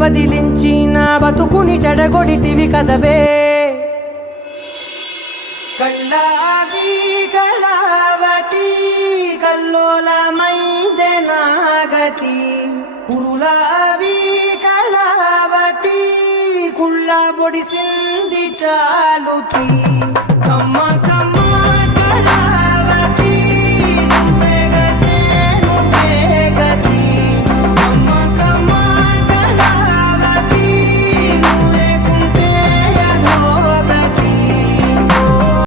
వదిలించి నా బతుకుని చెడగొడితివి కదవే కళ్ళావి కళావతి కల్లోలమైందే నాగతి కురులావి కళావతి కుళ్ళ బొడిసింది చాలుతి